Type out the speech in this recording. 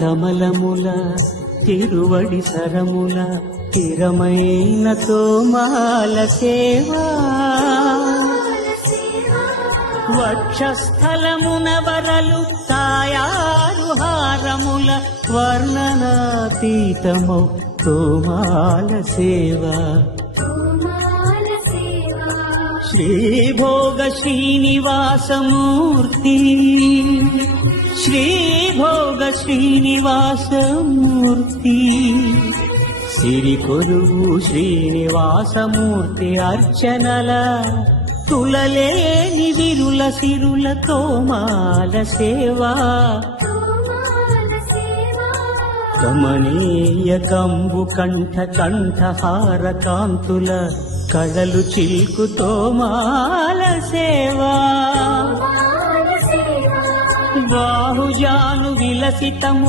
కమలముల తిరువడి సరముల తిరమైన తోమాల సేవా వక్షస్థలమున వరలు తాయారు హారముల వర్ణనాతీతమౌ తోమాల సేవా శ్రీభోగ శ్రీనివాసమూర్తి శ్రీభోగ శ్రీనివాసమూర్తి సిరి కొలువు శ్రీనివాసమూర్తి అర్చనల తులలేని విరుల సిరుల తోమాల సేవా కమనీయ కంబు కంఠ కంఠహార కాంతుల కళలు చిల్కు తోమాల సేవా బాహుజాను విలసితము